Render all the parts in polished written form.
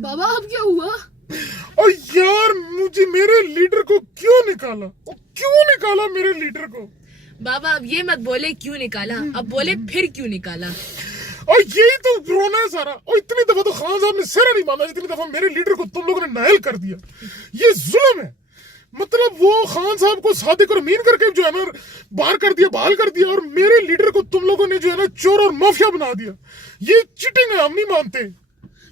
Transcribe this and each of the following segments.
بابا اب کیا ہوا؟ اور یار مجھے میرے لیڈر کو کیوں نکالا میرے لیڈر کو؟ بابا اب یہ مت بولے کیوں نکالا، اب بولے پھر کیوں نکالا. اور یہی تو رونا ہے سارا. اور اتنی دفعہ تو خان صاحب نے سر نہیں باندھا جتنی دفعہ میرے لیڈر کو تم لوگوں نے نائل کر دیا. یہ ظلم ہے. مطلب وہ خان صاحب کو صادق اور امین کر کے جو ہے نا باہر کر دیا، بحال کر دیا، اور میرے لیڈر کو تم لوگوں نے جو ہے نا چور اور مافیا بنا دیا. یہ چیٹنگ ہے، ہم نہیں مانتے.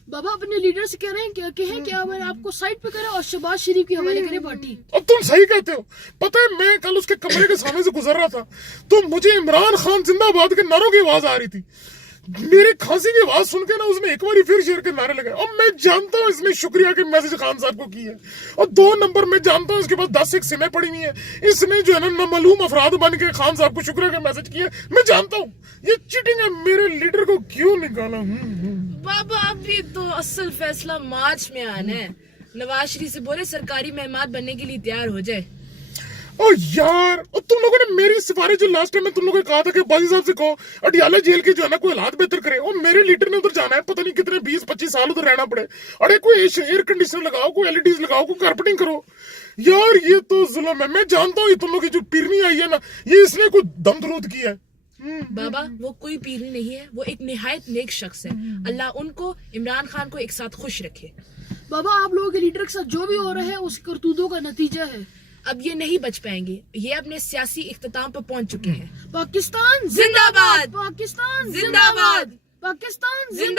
بابا اپنے لیڈر سے کہہ رہے ہیں کہیں کہ میں آپ کو سائٹ پہ کرے اور شہباز شریف کی حوالے کرے پارٹی. اور تم صحیح کہتے ہو. پتہ ہے میں کل اس کے کمرے کے سامنے سے گزر رہا تھا تو مجھے عمران خان زندہ باد کے نعروں کی آواز آ رہی تھی. میری کھانسی کی آواز سن کے نا اس نے ایک باری پھر شیر کے نعرے لگائے. اور میں جانتا ہوں اس نے شکریہ کے میسج خان صاحب کو کی ہے. اور 2 نمبر میں جانتا ہوں اس کے پاس 10 ایک سمیں پڑی ہوئی ہیں. اس نے جو ہے نا نامعلوم افراد بن کے خان صاحب کو شکریہ کا میسج کیا. میں جانتا ہوں یہ چیٹنگ ہے. میرے لیڈر کو کیوں نکالا؟ بابا اب یہ تو اصل فیصلہ مارچ میں آنا ہے. نواز شریف سے بولے سرکاری مہمان بننے کے لیے تیار ہو جائے. اور یار اور تم لوگوں نے میری سفارش جو لاسٹ ٹائم میں تم لوگوں نے کہا تھا کہ بازی صاحب سے کہو اڈیالہ جیل کے جو ہے نا کوئی حالات بہتر کرے. اور میرے لیڈر نے ادھر جانا ہے، پتہ نہیں کتنے 20-25 سال ادھر رہنا پڑے. ارے کوئی ایئر کنڈیشنر لگاؤ، کوئی LEDs لگاؤ، کوئی کارپیٹنگ کرو. یار یہ تو ظلم ہے. میں جانتا ہوں یہ تم لوگ کی جو پیرنی آئی ہے نا یہ اس نے کوئی دم درود کیا ہے. بابا وہ کوئی پیری نہیں ہے، وہ ایک نہایت نیک شخص ہے. اللہ ان کو عمران خان کو ایک ساتھ خوش رکھے. بابا آپ لوگوں کے لیڈر کے ساتھ جو بھی ہو رہا ہے اس کرتوتوں کا نتیجہ ہے. اب یہ نہیں بچ پائیں گے. یہ اپنے سیاسی اختتام پر پہنچ چکے ہیں. پاکستان زندہ باد، پاکستان زندہ باد، پاکستان زندہ